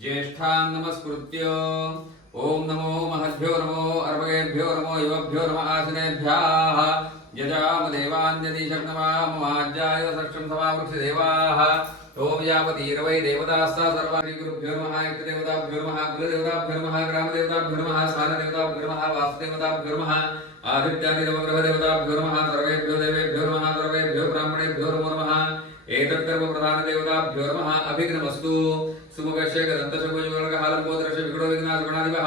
ज्येष्ठान् नमस्कृत्य ओम नमो महद्भ्यो नमो अर्भगेभ्यो नमो युवभ्यो नमः आसनेभ्यः यजामदेवान्यदि शक्नवाममाज्याय सक्षं समावृक्षदेवाः ओम यावतीर्वै देवतास्ता सर्वाणि गुरुभ्यो नमः इष्टदेवताभ्यो नमः कुलदेवताभ्यो नमः ग्रामदेवताभ्यो नमः स्थानदेवताभ्यो नमः वासुदेवताभ्यो नमः आदित्यादि नवग्रहदेवताभ्यो नमः सर्वेभ्यो देवेभ्यो नमः सर्वेभ्यो ब्राह्मणेभ्यो नमो नमः एतत्कर्म प्रधान देवताभ्यो नमः अभिघ्नमस्तु सुमुखश्यगदन्तशुभयुगलकहालम्बोदरश विघ्नो विघ्नाशगुणाधिपः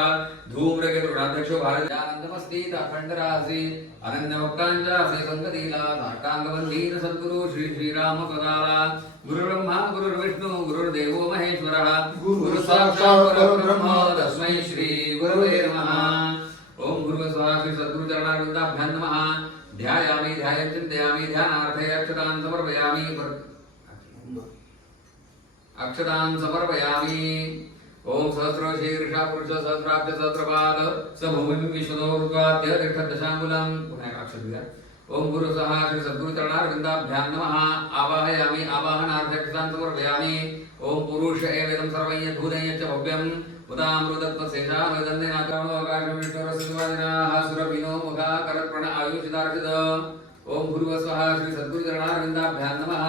धूम्रकेतुगुणाध्यक्षो भारतयानन्दमस्ति अखण्डरासि अनन्यभक्ताञ्चासि सङ्गतीला साष्टाङ्गबन्धीन सद्गुरु श्री श्रीरामपदाला गुरुर्ब्रह्मा गुरुर्विष्णु गुरुर्देवो महेश्वरः गुरुसाक्षात् परब्रह्म तस्मै श्री गुरवे नमः ओम गुरुस्वाहा श्री सद्गुरुचरणारविन्दाभ्यां नमः ध्यायामि ध्यायं चिन्तयामि ध्यानार्थे अक्षतान् समर्पयामि ओम सहस्रशीर्षा पुरुष सहस्राब्ज सहस्रपाद स भूमिं विश्वतो ऋत्वाद्य तिष्ठदशाङ्गुलं अक्षरं ओम गुरुस्वाहा श्री सद्गुरुचरणारविन्दाभ्यां नमः आवाहयामि आवाहनार्थे अक्षतान् समर्पयामि ओम पुरुष एवेदं सर्वं यद्धूतं यच्च भव्यं उदामृतत्वशेषामदन्यनाकामोकाशमेश्वरसिद्धादिनाः सुरभिनो मुखाकरत्प्रण आयुषदार्शित ओम भूर्भुवस्वः श्री सद्गुरुचरणारविन्दाभ्यां नमः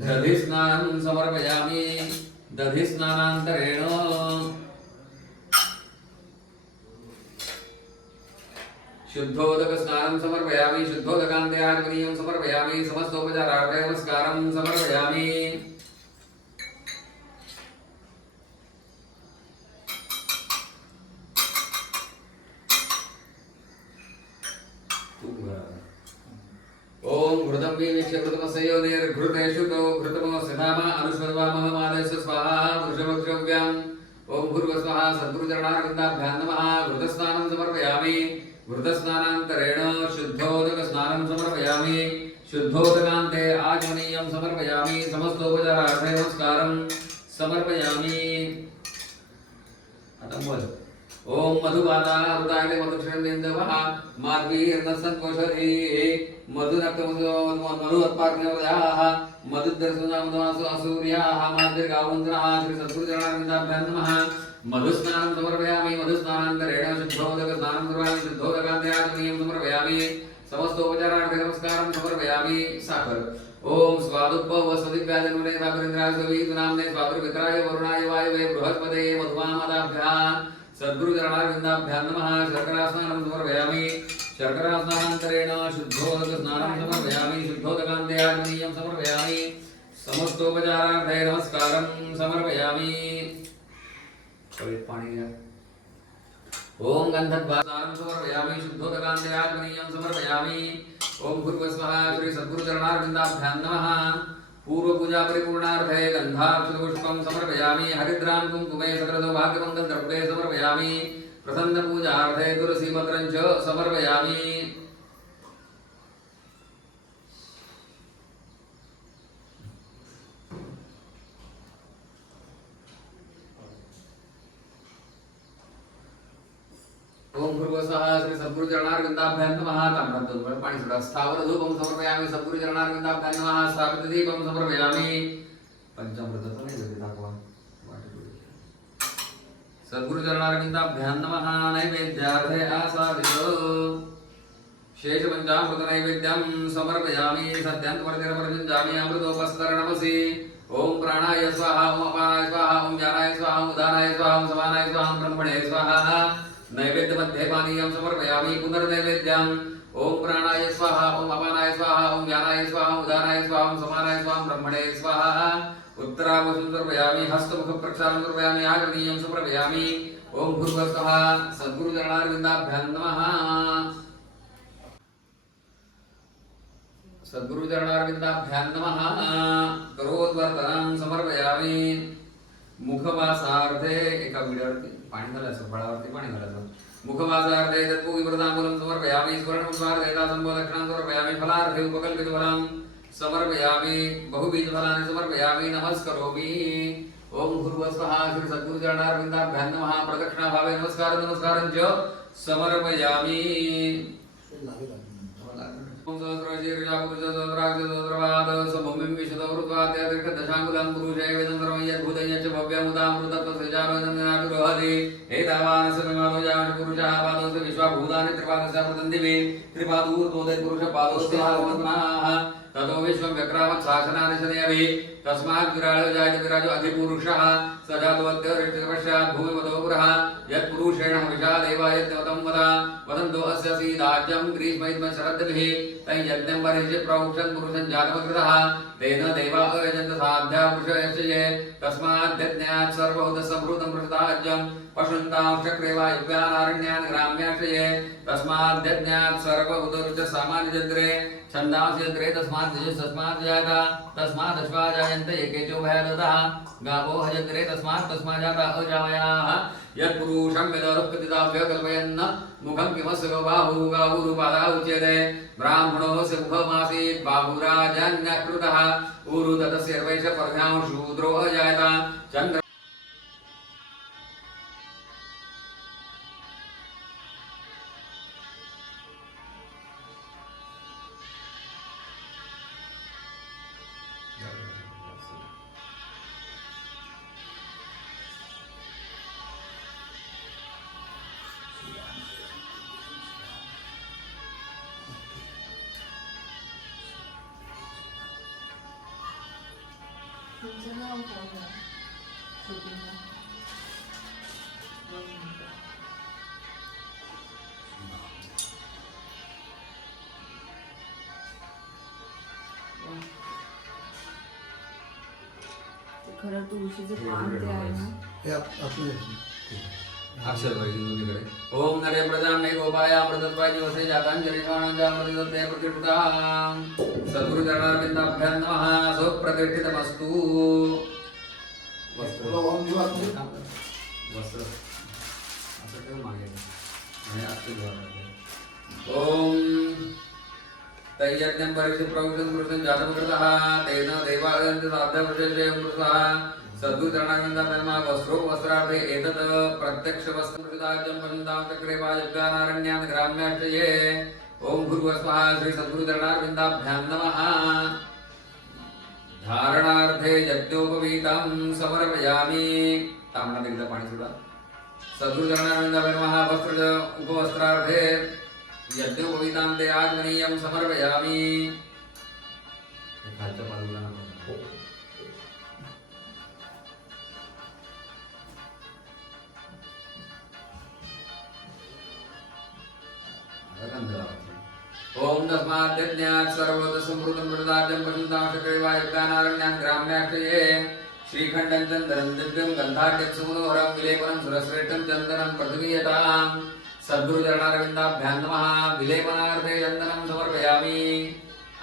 दधिस्नानं समर्पयामि दधिस्नानान्तरेण शुद्धोदकस्नानं समर्पयामि शुद्धोदकान्ते आचमनीयं समर्पयामि समस्तोपचारार्थे नमस्कारं समर्पयामि ओम घृतं वीक्ष्य घृतमसयो निर्घृतेषु तो घृतमो सिधामा अनुस्मद्वामहमादस्य स्वाहा वृषभक्षव्याम् ओम भूर्भुवस्वः सद्गुरुचरणारविन्दाभ्यां नमः घृतस्नानं समर्पयामि घृतस्नानान्तरेण शुद्धोदकस्नानं समर्पयामि शुद्धोदकान्ते आचमनीयं समर्पयामि समस्तोपचारार्थे नमस्कारं समर्पयामि ओम मधुबाधारुताय मधुक्षरन्देन्दवः माध्वीर्नसत्कोशधीः मधुनक्तमधुवत्पाग्नवदाः मधुदर्शनामदासु असूर्याः माद्रिगावन्दनाः श्री सद्गुरुचरणारविन्दाभ्यां नमः मधुस्नानं समर्पयामि मधुस्नानान्तरेण शुद्धोदकस्नानं सर्वाणि शुद्धोदकान्ते आचमनीयं समर्पयामि समस्तोपचारार्थे नमस्कारं समर्पयामि साखर ओम स्वादुपव स्वदिव्याजन्मने सागरेन्द्राय सवितुनाम्ने स्वादुर्वित्राय वरुणाय वायवे बृहस्पते मधुमामदाभ्यां सद्गुरुचरणारविन्दाभ्यां नमः शर्करास्नानं समर्पयामि शर्करास्नानान्तरेण शुद्धोदकस्नानं समर्पयामि शुद्धोदकान्ते आचमनीयं समर्पयामि समस्तोपचारार्थे नमस्कारं समर्पयामि ओम गन्धद्वारां समर्पयामि शुद्धोदकान्ते आचमनीयं समर्पयामि ओम भूर्भुवस्वः श्री सद्गुरुचरणारविन्दाभ्यां नमः पूर्वपूजा परिपूर्णार्थे गन्धाक्षतपुष्पं समर्पयामि हरिद्रां कुङ्कुमे सकलसौभाग्यमङ्गलद्रव्ये समर्पयामि प्रसन्नपूजार्थे तुलसीपत्रं च समर्पयामि ओम भूर्भुवस्वः श्री सद्गुरुचरणारविन्दाभ्यां नमः ताम्रतुल्यं पाणि सुधा स्थावर धूपं समर्पयामि सद्गुरुचरणारविन्दाभ्यां नमः स्थापितदीपं समर्पयामि पंचामृताचं नैवेद्य दाखवा सद्गुरुचरणारविन्दाभ्यां नमः नैवेद्यार्थे आसादितो शेषपञ्चामृतनैवेद्यं समर्पयामि सत्यान्तवर्तिरपर्यञ्जामि अमृतोपस्तरणमसि ओम प्राणाय स्वाहा ओम अपानाय स्वाहा ओम व्यानाय स्वाहा ओम उदानाय स्वाहा ओम समानाय स्वाहा ओम ब्रह्मणे स्वाहा नैवेद्य मध्ये पानीयं समर्पयामि पुनर्नैवेद्यम् ओम प्राणाय स्वाहा ओम अपानाय स्वाहा ओम व्यानाय स्वाहा ओम उदानाय स्वाहा ओम समानाय स्वाहा ब्रह्मणे स्वाहा उत्तरावशं समर्पयामि हस्तमुख प्रक्षालं समर्पयामि आचमनीयं समर्पयामि ओम भूर्भुवस्वः सद्गुरुचरणारविन्दाभ्यां नमः सद्गुरुचरणारविन्दाभ्यां नमः करोद्वर्तनं समर्पयामि मुखवासार्थे एका विड्यावरती पाणी घालायचं फळावरती पाणी घालायचं मुखवासार्थे तत्पूगिप्रदामूलं समर्पयामि स्वर्णपुष्पार्थे दासंबोधक्षणां समर्पयामि फलार्थे उपकल्पितफलं समर्पयामि बहुबीजफलानि समर्पयामि नमस्करोमि ओम भूर्भुवस्वः श्री सद्गुरुचरणारविन्दाभ्यां नमः प्रदक्षिणाभावे नमस्कारं च समर्पयामि सहस्रशीर्षा पुरुष सहस्राक्ष सहस्रपाद स्वभूमिं विशदवृत्वाद्यदशाङ्कुलं पुरुषे वेदं सर्वं यद्भूतं यच्च भव्यमुदामृतत्वसेजारोहति एतावानस्य विमानोजांश पुरुषः पादोऽस्य विश्वभूतानि त्रिपादस्य प्रदन्ति मे त्रिपादूर्ध्वोदय पुरुषपादोऽस्य भगवन्माः ततो विश्वं व्यक्रामत् शासनानि शनयभि तस्मात् विराजो जायते विराजो अधिपुरुषः स जातोऽत्यरिष्टपश्चात् भूमिमतो पुरः यत्पुरुषेण हविषा देवा यज्ञवतं वदा वदन्तो अस्य सीदाज्यं ग्रीष्मैत्म शरद्भिः तै यज्ञं परिषि प्रौक्षन् पुरुषं जातमकृतः तेन देवा अयजन्त साध्या पुरुषस्य ये तस्मात् यज्ञात् सर्वभूतसम्भूतं पुरुषदाज्यं पशुन्तां चक्रे वा युगानारण्यान् ग्राम्याश्रये तस्मात् यज्ञात् सर्वभूतरुच सामान्यजन्त्रे छन्दांसि यन्त्रे तस्मात् तस्मात् जाता तस्मात् अश्वा जायन्ते एकेचो भयदतः गावो हजन्त्रे तस्मात् जाता अजामयाः यत्पुरुषं वेदोक्तिदाभ्य कल्पयन् मुखं किमस्य बाहुरुपादा उच्यते ब्राह्मणोऽस्य मुखमासीत् बाहुराजन्यकृतः ऊरु ततस्य सर्वैष परभ्यां शूद्रो अजायत चन्द्र तुमचं नाव काय आहे? शूटिंगला? 2 मिनिटं. ते खरं तुळशीचं पान ते आहे ना? अक्षर पाहिजे दोन्हीकडे ओम नरे प्रजामे गोपाय अमृतत्वाय दिवसे जातांजलि प्राणांजामृतते प्रतिष्ठितां सद्गुरुचरणारविन्दाभ्यां नमः सुप्रतिष्ठितमस्तु वस्त्र वस्त्र असं ठेव मागे आणि अक्षर ओम तैयज्ञं परिषि प्रौषं पुरुषं जातमकृतः तेन देवालयन्ति साध्यपुरुषस्य पुरुषः सद्गुरुचरणारविन्दाभ्यां वस्त्रो वस्त्रार्थे एतत् प्रत्यक्ष वस्त्रपुरुषदाज्यं पशुन्तां चक्रे वा युगानारण्यान् ग्राम्याश्रये ओम भूर्भुवस्वः श्री सद्गुरुचरणारविन्दाभ्यां नमः धारणार्थे यज्ञोपवीतं समर्पयामि ताम्रात एकदा पाणी सोडा सद्गुरुचरणारविन्दाभ्यां नमः वस्त्र उपवस्त्रार्थे यज्ञोपवीतं ते आत्मनीयं समर्पयामि खालच्या बाजूला ओम तस्मात् यज्ञात् सर्वभूतसम्भूतं प्रदाज्यं पशुन्तां चक्रे वा युगानारण्यान् ग्राम्याश्रये श्रीखण्डं चन्दनं दिव्यं गन्धाढ्यक्षमनोहरं विलेपनं सुरश्रेष्ठं चन्दनं प्रतिमीयतां सद्गुरुचरणारविन्दाभ्यां नमः विलेपनार्थे चन्दनं समर्पयामि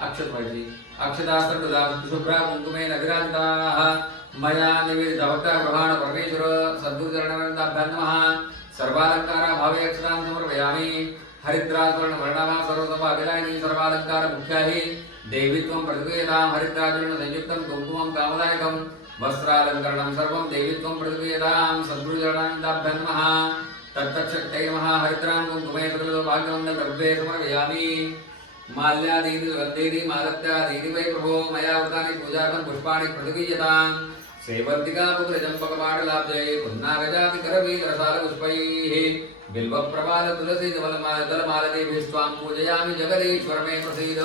अक्षतपायजी अक्षतास्तुला शुभ्रा कुङ्कुमेन विराजिताः मया निवेदितभक्तगृहाण परमेश्वर सद्गुरुचरणारविन्दाभ्यां नमः सर्वालङ्कारा भावे अक्षतां समर्पयामि हरिद्राचरण वर्णमा सर्वसभा विलायनी सर्वालंकार मुख्याहि देवीत्वं प्रतिगृह्यतां हरिद्राचरण संयुक्तं कुंकुमं कामदायकं वस्त्रालंकरणं सर्वं देवीत्वं प्रतिगृह्यतां सद्गुरुचरणारविन्दाभ्यां नमः तत्तच्छक्तये नमः हरिद्रां कुंकुमे सर्वभाग्यमण्डलद्रव्ये समर्पयामि माल्यादीनि सुगन्धीनि मालत्यादीनि वै प्रभो मया वृतानि पूजार्थं पुष्पाणि प्रतिगृह्यतां सेवन्तिका पुत्रचम्पकपाटलाब्धे पुन्नागजातिकरवीरसालपुष्पैः बिल्वप्रपाल तुलसी दलमालदेभिस्त्वां पूजयामि जगदीश्वर मे प्रसीद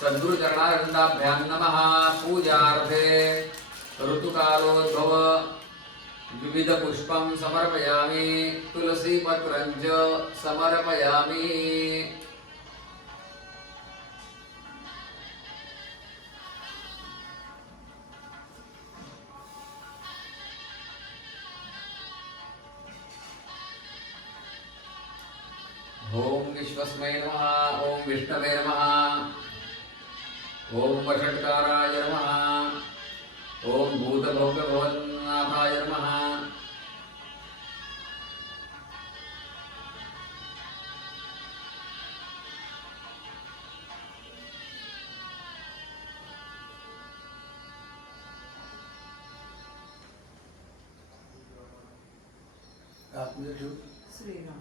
सद्गुरुचरणारविन्दाभ्यां नमः पूजार्थे ऋतुकालोद्भव विविधपुष्पं समर्पयामि तुलसीपत्रं च समर्पयामि ओम विश्वस्मै नमः ओम विष्णवे नमः ओम वषट्काराय नमः ओम भूतभव्यभवन्नाथाय नमः श्रीराम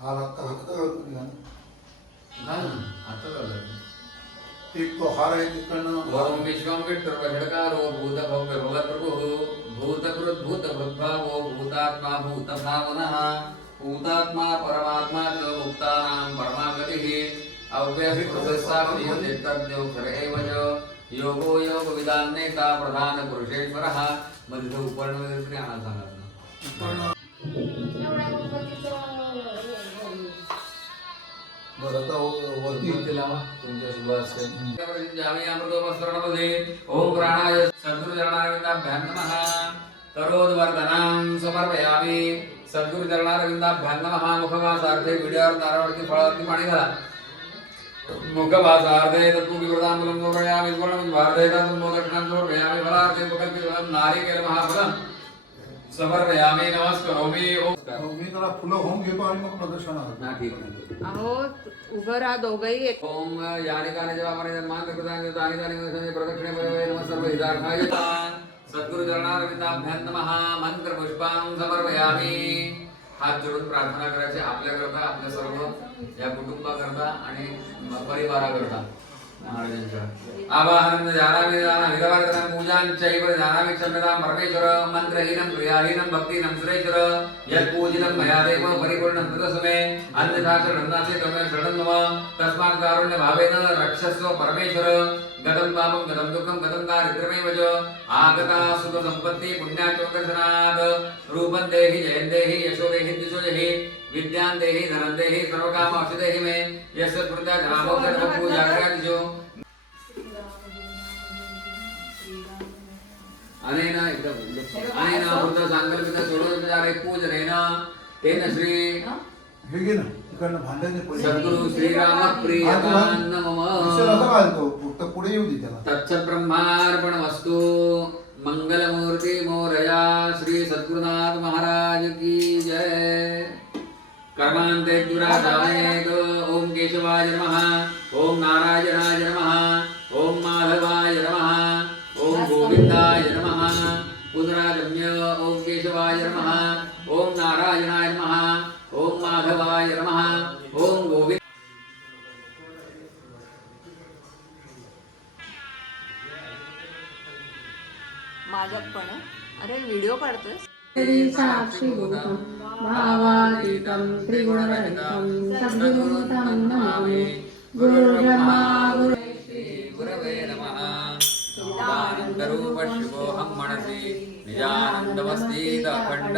हार आता हातात घालतो घाल. घाल ना, आता झालं. एक तो हार आहे तिकडनं ओम विश्वं विष्णुर्वषडकारो भूतभव्य भवद्प्रभुः भूतकृत् भूतभृद्भावो भूतात्मा भूतभावनः भूतात्मा परमात्मा च मुक्तानां परमागतिः अव्यक्तसाक्षियतेतज्ञोऽक्षर एव च योगो योगविदान्नेता प्रधानपुरुषेश्वरः. मग तिथं उपर्ण वगैरे तरी आणायला सांगा ना. एवढ्या गणपतीचं बरं आता वरती वरती लावा तुमच्या शुभ असते. ज्यावेळी अमृतोपस्मरणमध्ये ओम प्राणाय सद्गुरुचरणारविंदाभ्यां नमः तरोद्वर्धनां समर्पयामि. सद्गुरुचरणारविंदाभ्यां नमः. मुखवासार्थे भिड्यावर तारावरती फळावरती पाणी घाला. मुखवासार्थे तत्पुकीवृताम्बुलं समर्पयामि. स्वर्णमुद्भार्थे तन्मोदक्षिणां समर्पयामि. फलार्थे मुखल्पितं नारिकेलमहाफलं समर्पयामि. नमस्करोमि. ओम. मी त्याला फुलं होऊन घेतो आणि मग प्रदर्शनाला हा ठीक आहे. अहो उभं राहा दोघंही येत. ओम यानिकाने जवामने जन्मांत कृतांनि तानि तानि वदने प्रदक्षिणे वये नमः सर्व हितार्थाय. सद्गुरु चरणारविंदाभ्यां नमः. मंत्र पुष्पां समर्पयामि. हात जोडून प्रार्थना करायची आपल्याकरता, आपल्या सर्व या कुटुंबाकरता आणि परिवाराकरता. महाराजांच्या आवाहनं ध्यानामि विधवार्दनं पूजाञ्चैव ध्यानामि क्षम्यतां परमेश्वर. मंत्रहीनं क्रियाहीनं भक्तिनं सुरेश्वर. यत्पूजितं मया देव परिपूर्णं तदस्मे. अन्यथा शरणं नास्ति त्वमेव शरणं मम. तस्मात् कारुण्यभावेन रक्षस्व परमेश्वर. गतं पापं गतं दुःखं गतं दारिद्र्यमेव च. आगता सुखसम्पत्ति पुण्याचोदर्शनात्. रूपं देहि जयं देहि यशो देहि दिशो देहि विद्यां देहि धनं देहि सर्वकामांशि देहि मे. यस्य स्मृत्या जनामोक्षं पूजाग्रहादिषु अनेन अनेन बुद्ध संकल्पित षोडशोपचारे पूजनेन तेन श्री हे घे ना तिकडनं भांड्याने पहिले सद्गुरु श्रीराम प्रियतान् मम. असं घालतो फक्त पुढे येऊ दे त्याला. तत्सब्रह्मार्पणमस्तु. मंगलमूर्ति मोरया. श्री सद्गुरुनाथ महाराज की जय. कर्मांते दुराचारेत. ओम केशवाय नमः. ओम नारायणाय नमः. ओम माधवाय नमः. ओम गोविंदाय नमः. पुनरागम्य ओम केशवाय नमः. ओम नारायणाय नमः. ओम माधवाय नमः. ओम गोविंद. माझ्यात पण हं. अरे व्हिडिओ काढतोय. साक्षीभूतं भावातीतं त्रिगुणरहितं सद्गुरुं नमामि. गुरुर्ब्रह्मा गुरवे नमः. चिदानन्दरूपशिवोऽहं मनसि निजानन्दमस्तीत अखण्ड.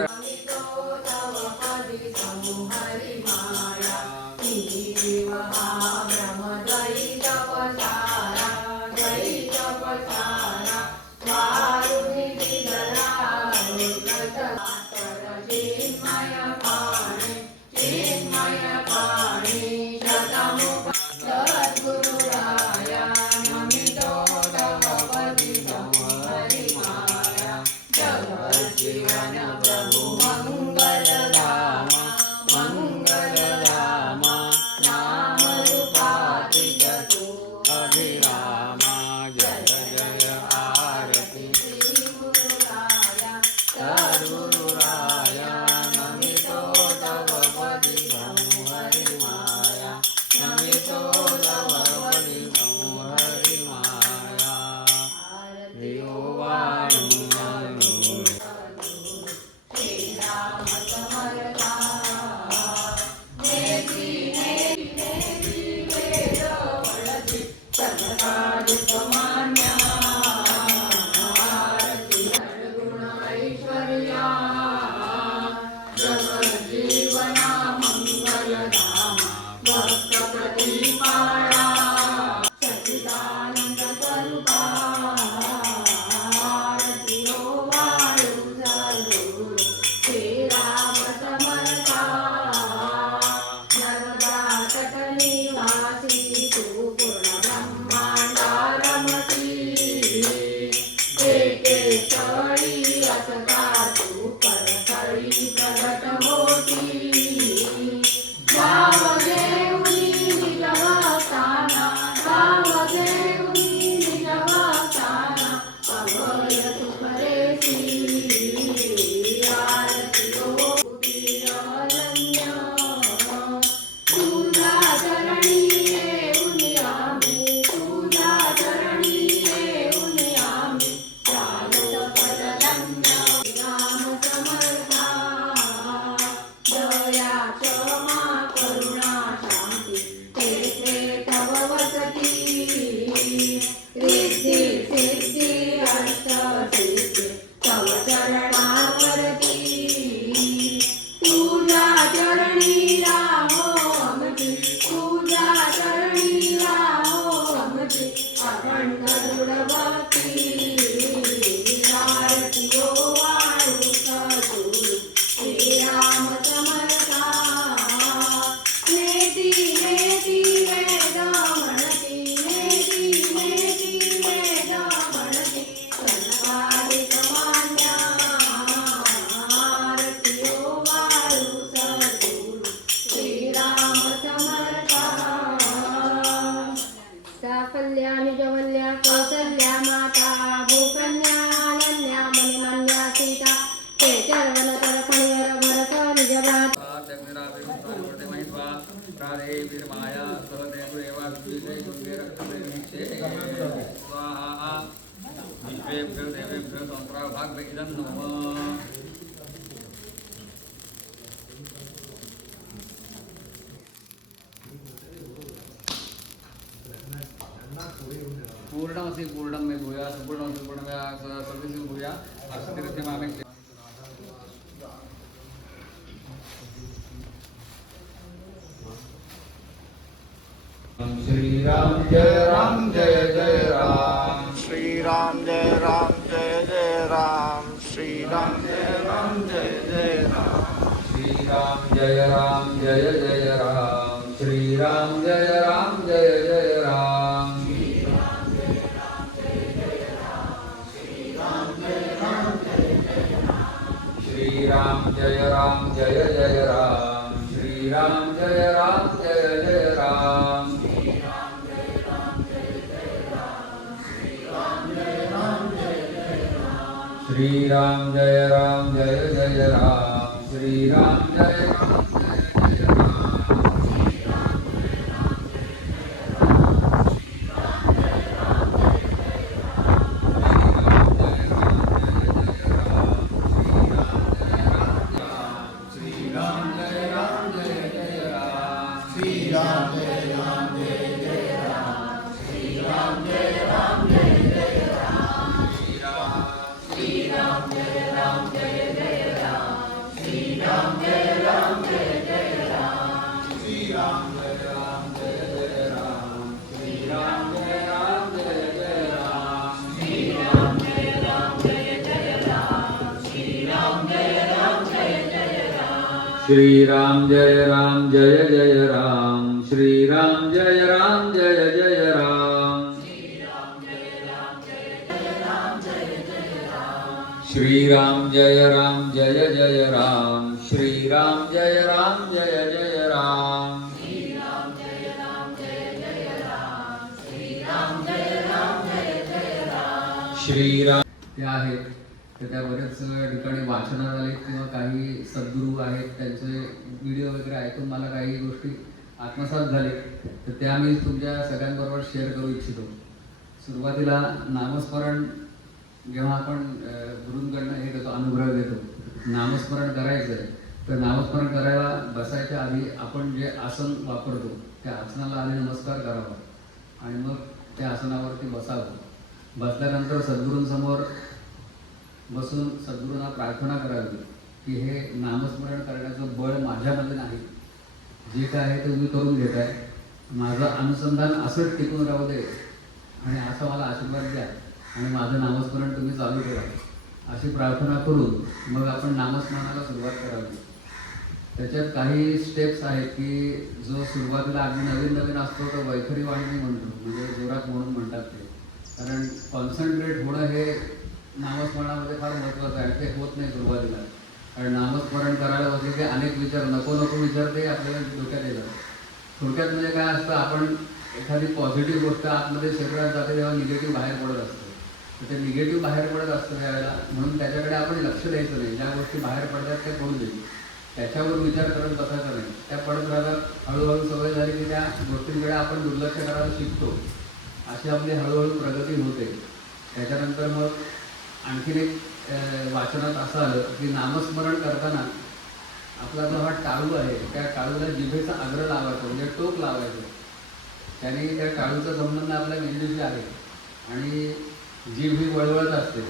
गरुड भक्ती आरतियो वाळू सद्गुरु श्रीराम समर्था नेती नेती वेद म्हणती नेती नेती वेद म्हणती कनकादिक मान्या आरतियो वाळू सद्गुरु श्रीराम समर्था साफल्या निजवल्या कौसल्या माता भूकन्या अनन्या मणिमन्या सीता ते चरवण तर फणीवर भरत निजभात राधे वीरमाया सहदेवरेवा विजय दुर्गे रक्तप्रेमीक्षे स्वाहा विश्वेभ्यो देवेभ्यो संप्राभाग्य इदं नमः। पूर्णमसि पूर्णं मे भूया सुपूर्णमसि पूर्णमया सर्वस्य भूया अस्तिरस्य मामे श्री राम जय जय राम श्री राम जय जय राम श्री राम जय जय राम श्री राम जय जय राम श्री राम जय जय राम श्री राम जय जय राम श्री राम जय जय राम श्री राम जय जय राम श्री राम जय जय श्री राम जय जय राम श्री राम जय जय राम श्री राम जय जय राम श्री राम जय जय राम श्री राम ते आहेत तर त्या बऱ्याच ठिकाणी वाचनात आले किंवा काही सद्गुरू आहेत त्यांचे व्हिडिओ वगैरे ऐकून मला काही गोष्टी आत्मसात झाले तर त्या मी तुमच्या सगळ्यांबरोबर शेअर करू इच्छितो। सुरुवातीला नामस्मरण जेव्हा आपण गुरूंकडनं हे घेतो अनुग्रह घेतो नामस्मरण करायचं आहे तर नामस्मरण करायला बसायच्या आधी आपण जे आसन वापरतो त्या आसनाला आधी नमस्कार करावा आणि मग त्या आसनावरती बसावं। बसल्यानंतर सद्गुरूंसमोर बसून सद्गुरूंना प्रार्थना करावी की हे नामस्मरण करण्याचं बळ माझ्यामध्ये नाही, जे काय आहे ते तुम्ही करून घेत आहे, माझं अनुसंधान असंच टिकून राहू दे आणि असं मला आशीर्वाद द्या आणि माझं नामस्मरण तुम्ही चालू करा अशी प्रार्थना करून मग आपण नामस्मरणाला सुरुवात करावी। त्याच्यात काही स्टेप्स आहेत की जो सुरुवातीला अगदी नवीन असतो तर वैखरी वाणी म्हणतो म्हणजे जोरात म्हणून म्हणतात ते, कारण कॉन्सन्ट्रेट होणं हे नामस्मरणामध्ये फार महत्त्वाचं आहे। ते होत नाही सुरुवातीला, कारण नामस्मरण करायला बसले की अनेक विचार नको विचार ते आपल्याला डोक्यात येतात। थोडक्यात म्हणजे काय असतं, आपण एखादी पॉझिटिव्ह गोष्ट आतमध्ये शरीरात जाते तेव्हा निगेटिव्ह बाहेर पडत असतं, तर ते निगेटिव्ह बाहेर पडत असतं त्यावेळेला, म्हणून त्याच्याकडे आपण लक्ष द्यायचं नाही। ज्या गोष्टी बाहेर पडतात त्या पडू द्यायची, त्याच्यावर विचार करत बसायचा नाही, त्या पडत राहतात। हळूहळू सवय झाली की त्या गोष्टींकडे आपण दुर्लक्ष करायला शिकतो, अशी आपली हळूहळू प्रगती होते। त्याच्यानंतर मग आणखीन एक वाचनात असं आलं की नामस्मरण करताना आपला जो हा टाळू आहे त्या टाळूला जिभेचा अग्र लावायचा म्हणजे टोक लावायचं, त्याने त्या टाळूचा संबंध आपल्या मेंदूशी आहे आणि जीभ ही वळवळत असते।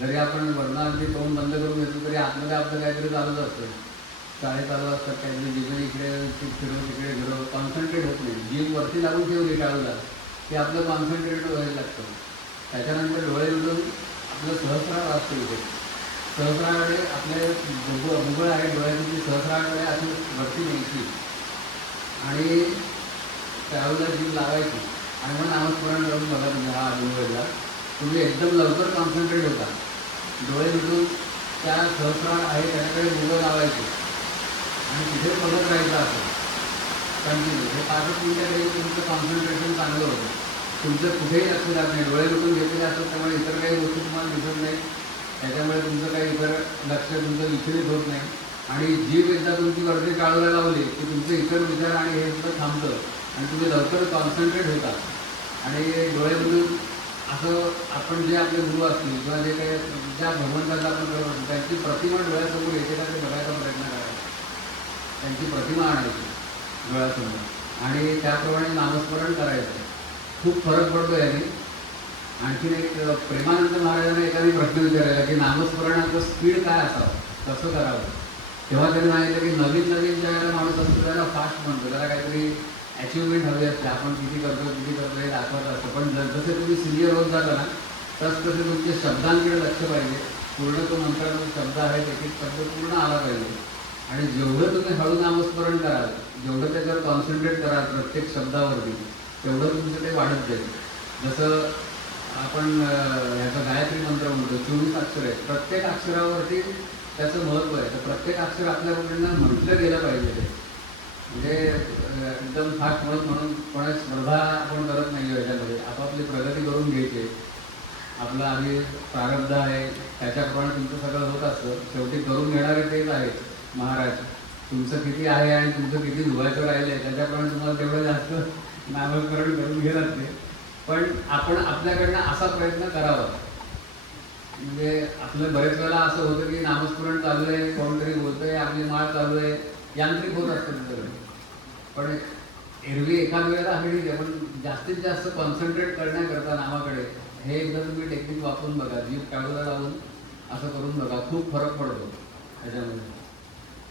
जरी आपण वर्ण अगदी तोंड बंद करून घेतो तरी आतमध्ये आपलं काहीतरी चालूच असतं, चाळे चालू असतात, काहीतरी जिभेने इकडे फिरव तिकडे फिरव, कॉन्सन्ट्रेट होत नाही। जीभ वरती लागून ठेवली टाळूला की आपलं कॉन्सन्ट्रेट व्हायला लागतं. त्याच्यानंतर डोळे उघडून आपलं सहस्रार वाचतं इथे. सहस्राकडे आपले मुघळ आहे डोळ्याची, ती सहस्राकडे अशी वरती न्यायची आणि त्यावेळेला जीभ लावायची आणि मग नामस्मरण करून बघा तुम्ही हा अनुभवला तुम्ही एकदम लवकर कॉन्सन्ट्रेट होता. डोळे मिटून त्या सहस्रार आहे त्याच्याकडे मुघळ लावायचे आणि तिथे बघत राहायचं असं कंटिन्यू. हे 5 मिनिटाकडे तुमचं कॉन्सन्ट्रेशन चांगलं होतं. तुमचं कुठेही लक्ष जात नाही, डोळे मिटून घेतलेले असतात त्यामुळे इतर काही गोष्टी तुम्हाला दिसत नाही. त्याच्यामुळे तुमचं काही इतर लक्ष तुमचं विचलित होत नाही आणि जीभ एकदा तुमची वरती टाळूला लावली की तुमचे इतर विचार आणि हे सुद्धा थांबतं आणि तुम्ही लवकर कॉन्सन्ट्रेट होता. आणि डोळे मिटून असं आपण जे आपले गुरु असतील किंवा जे काही ज्या भगवंताला आपण करत असतो त्यांची प्रतिमा डोळ्यासमोर येते का ते बघायचा प्रयत्न करायचा. त्यांची प्रतिमा आणायची डोळ्यासमोर आणि त्याप्रमाणे नामस्मरण करायचं. खूप फरक पडतो याने. आणखीन एक प्रेमानंद महाराजांना एखादी प्रश्न विचारायला की नामस्मरणाचं स्पीड काय असावं, कसं करावं. तेव्हा त्यांनी सांगितलं की नवीन नवीन ज्या वेळेला माणूस असतो त्याला फास्ट म्हणतो, त्याला काहीतरी अचिव्हमेंट हवी असते, आपण किती करतो हे दाखवत असतं. पण जसं तुम्ही सिनियर होत जाता ना तसं तुमच्या शब्दांकडे लक्ष पाहिजे. पूर्ण तो मंत्राचा शब्द आहे एक एक शब्द पूर्ण आला पाहिजे आणि जेवढं तुम्ही हळू नामस्मरण कराल, जेवढं त्याच्यावर कॉन्सन्ट्रेट कराल प्रत्येक शब्दावरती, तेवढं तुमचं ते वाढत जाईल. जसं आपण ह्याचा गायत्री मंत्र म्हणतो 24 अक्षर आहेत, प्रत्येक अक्षरावरती त्याचं महत्त्व आहे. तर प्रत्येक अक्षर आपल्याकडनं म्हटलं गेलं पाहिजे. म्हणजे एकदम फास्ट म्हणून कोणाची स्पर्धा आपण करत नाही याच्यामध्ये. आपापली प्रगती करून घ्यायची. आपलं आम्ही प्रारब्ध आहे त्याच्याप्रमाणे तुमचं सगळं होत असतं. शेवटी करून घेणारे तेच आहेत महाराज. तुमचं किती आहे आणि तुमचं किती धुवायचं राहिलं आहे त्याच्याप्रमाणे तुम्हाला तेवढं जास्त नामस्मरण करून घेत असते. पण आपण आपल्याकडनं असा प्रयत्न करावा. म्हणजे आपलं बरेच वेळेला असं होतं की नामस्मरण चालू आहे, कोणतरी बोलतंय, आपली माळ चालू आहे, यांत्रिक होत असतं तुमच्याकडे. पण एरवी एखाद वेळेला आहे ठीक आहे, पण जास्तीत जास्त कॉन्सन्ट्रेट करण्याकरता नामाकडे हे एकदा तुम्ही टेक्निक वापरून बघा. जीभ काढूला लावून असं करून बघा, खूप फरक पडतो त्याच्यामध्ये.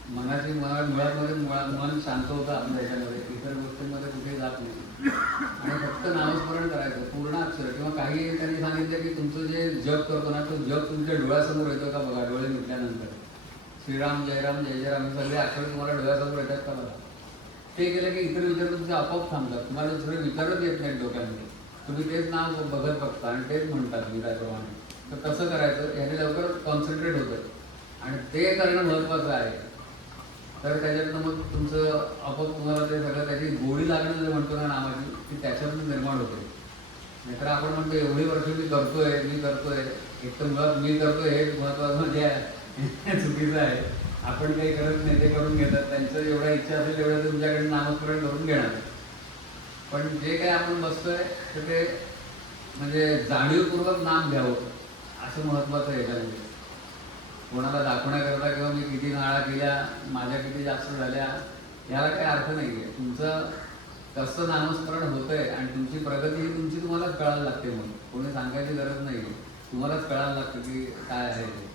मनाची मुळामध्ये मन शांत होतं आपल्या ह्याच्यामध्ये, इतर गोष्टींमध्ये कुठे जात नाही आणि फक्त नामस्मरण करायचं पूर्ण अक्षर. किंवा काही त्यांनी सांगितलं की तुमचं जे जप करतो ना तो जप तुमच्या डोळ्यासमोर येतो का बघा. डोळे मिटल्यानंतर श्रीराम जयराम जय जयराम सगळे अक्षर तुम्हाला डोळ्यासमोर येतात का बघा. ते केलं की इतर विचार तुमचे आपोआप थांबतात. तुम्हाला दुसरे विचारच येत नाहीत डोक्यामध्ये. तुम्ही तेच नाव बघत बघता आणि तेच म्हणतात मी त्याप्रमाणे. तर कसं करायचं याने लवकर कॉन्सन्ट्रेट होतं आणि ते करणं महत्त्वाचं आहे. तर त्याच्यातनं मग तुमचं आपोआप तुम्हाला ते सगळं त्याची गोडी लागणं जे म्हणतो ना नामाची ती त्याच्यातून निर्माण होते. नाहीतर आपण म्हणतो एवढी वर्ष मी करतोय एक तर मुळात मी करतोय हे महत्त्वाचं जे आहे चुकीचं आहे. आपण काही करत नाही, ते करून घेतात. त्यांचं एवढा इच्छा असेल तेवढं तुमच्याकडे नामस्मरण करून घेणार. पण जे काही आपण बसतोय तर ते म्हणजे जाणीवपूर्वक नाम घ्यावं असं महत्त्वाचं आहे याच्यामध्ये. कोणाला दाखवण्याकरता किंवा मी किती नाळा केल्या, माझ्या किती जास्त झाल्या, याला काही अर्थ नाही आहे. तुमचं कसं नामस्मरण होतंय आणि तुमची प्रगती ही तुमची तुम्हालाच कळायला लागते. मग कोणी सांगायची गरज नाही, तुम्हालाच कळायला लागतं की काय आहे ते.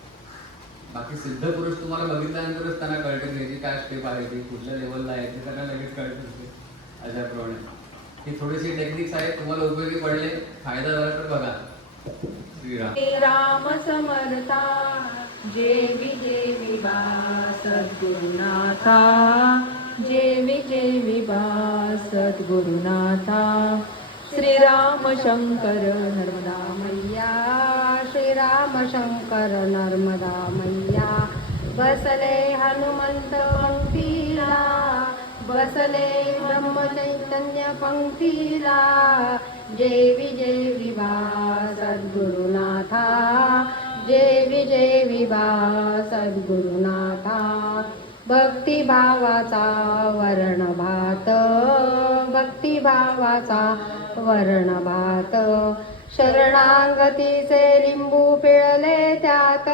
बाकी सिद्ध पुरुष तुम्हाला बघितल्यानंतरच त्यांना कळतं की काय स्टेप आहे ती कुठल्या लेवलला आहे ते त्यांना लगेच कळत असते. अशाप्रमाणे ही थोडीशी टेक्निक्स आहेत, तुम्हाला उपयोगी पडले, फायदा झाला तर बघा. श्रीराम. राम समर्था जेवी जेवी बा सद्गुरुनाथा, जेवी बा सद्गुरुनाथा. श्रीराम शंकर नर्मदा मैया, श्रीराम शंकर नर्मदा मैया. बसले हनुमंत पंक्तीला, बसले ब्रह्म चैतन्य पंक्तीला. जेवी बा सद्गुरुनाथा, जेवी बा सद्गुरुनाथा. भक्तिभावाचा वर्णभात, भक्तिभावाचा वर्णभात. शरणागतीचे लिंबू पिळले त्यात,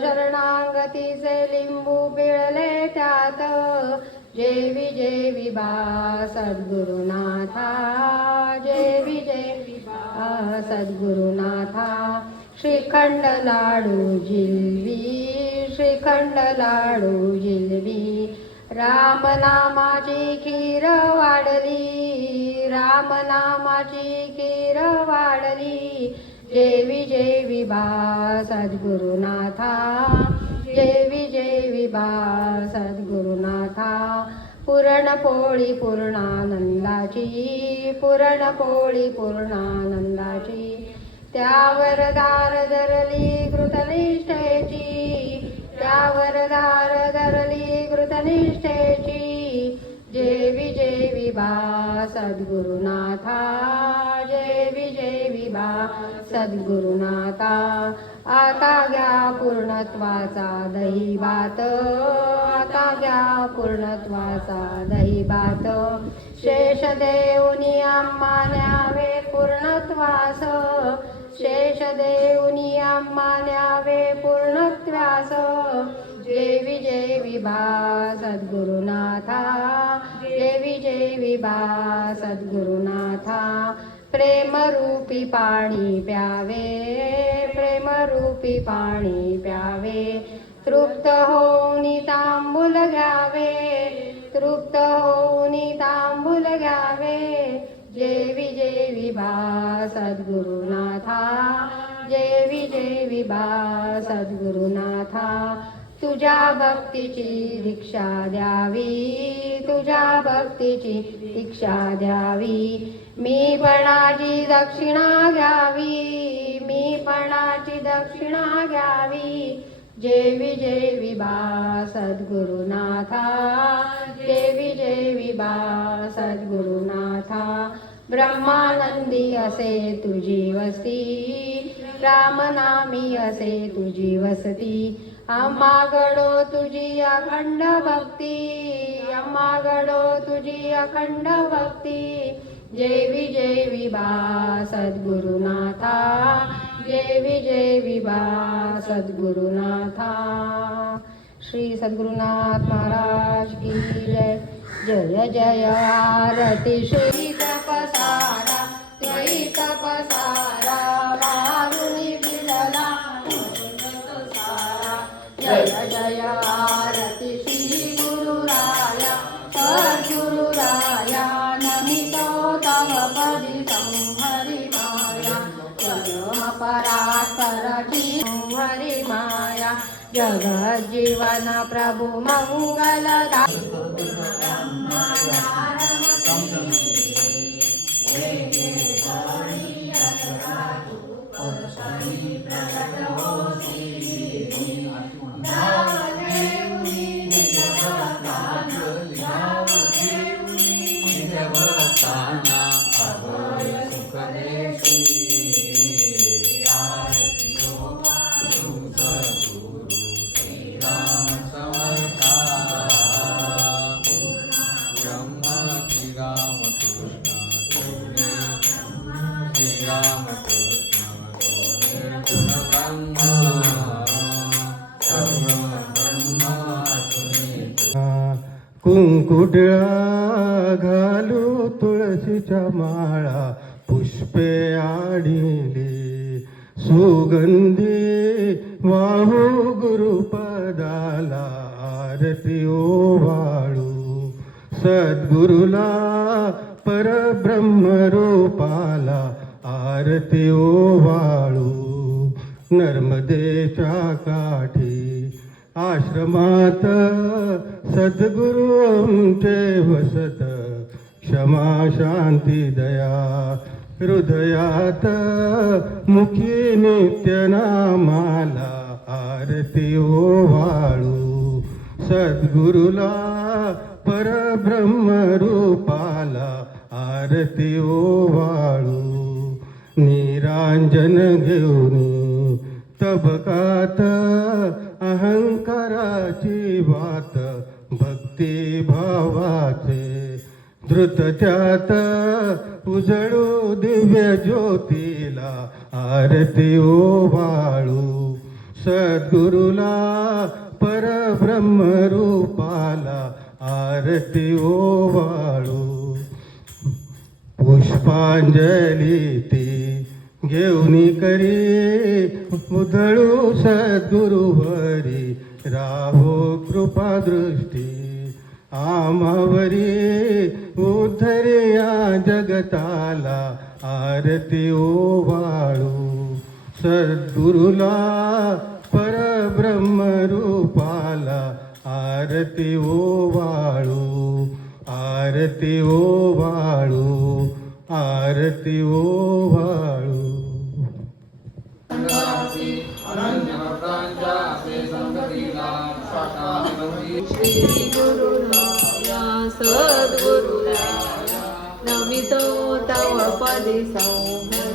शरणागतीचे लिंबू पिळले त्यात. जेवी बा सद्गुरुनाथा, जेवी बा सद्गुरुनाथा. श्रीखंड लाडू जिलबी, श्रीखंड लाडू जिलबी. रामनामाची खीर वाढली, रामनामाची खीर वाढली. जेवी जेवी बा सद्गुरुनाथा, जेवी जेवी बा सद्गुरुनाथा. पुरणपोळी पूर्णानंदाची, पुरणपोळी पूर्णानंदाची. त्यावर दार धरली कृतनिष्ठेची, त्यावर दार धरली कृतनिष्ठेची. जेवी जेवी बा सद्गुरुनाथा, जेवी जेवी बा सद्गुरुनाथा. आता घ्या पूर्णत्वाचा दही भात, आता घ्या पूर्णत्वाचा दही भात. शेष देऊनी आम्हा न्यावे पूर्णत्वास, शेष देऊनी आम्हा न्यावे पूर्णत्वास. जेवी जेवी बा सद्गुरुनाथा, जेवी जेवी बा सद्गुरुनाथा. प्रेमरूपी पाणी प्यावे, प्रेमरूपी पाणी प्यावे. तृप्त होऊनी तांबूल घ्यावे, तृप्त होऊनी तांबूल घ्यावे. जेवी जेवी बा सद्गुरुनाथा, जेवी जेवी बा सद्गुरुनाथा. तुझ्या भक्तीची दीक्षा द्यावी, तुझ्या भक्तीची दीक्षा द्यावी. मी पणाची दक्षिणा घ्यावी, मी पणाची दक्षिणा घ्यावी. जेवी जेवी बा सद्गुरुनाथा, जेवी जेवी बा सद्गुरुनाथा. ब्रह्मानंदी असे तुझी वस्ती, रामनामी असे तुझी वसती. आम्हा गडो तुझी अखंड भक्ती, आम्हा गडो तुझी अखंड भक्ती. जेवी जेवी बा सद्गुरुनाथा, जेवी जेवी बा सद्गुरुनाथा. श्री सद्गुरुनाथ महाराज की जय. जय जय आरती श्री तपसारा, त्वयि तपसारा वारुणी बिलला सारा. जय जय आरती श्री गुरुराया, सद्गुरुराया. नमितो तव पदी संहरि माया, परम परात्परची संहरि माया. जगज्जीवन प्रभु मंगलदा. कुंकुटळा घालू तुळशीच्या माळा, पुष्पे आडिले सुगंधी वाहू गुरुपदाला. आरती ओवाळू सद्गुरुला परब्रह्म रूपाला. आरती ओवाळू नर्मदेच्या काठी आश्रमात सद्गुरु आमचे वसत. क्षमा शांती दया हृदयात मुखी नित्य नामाला. आरती ओवाळू सद्गुरुला परब्रह्म रूपाला. आरती ओवाळू निरांजन घेऊनी तबकात अहंकाराची वात. भक्ती भावाचे धृत त्यात उजळू दिव्य ज्योतीला. आरती ओवाळू सद्गुरुला परब्रह्म रूपाला. आरती ओवाळू पुष्पांजली ती घेऊनी करी उधळू सद्गुरुवरी. राहो कृपा दृष्टी आम्हावरी उद्धरे या जगताला आरती ओवाळू सद्गुरुला परब्रह्म रूपाला आरती ओवाळू आरती ओवाळू आरती ओवाळू श्री गुरुराया सद्गुरुराया नमितो तव पदे संहरी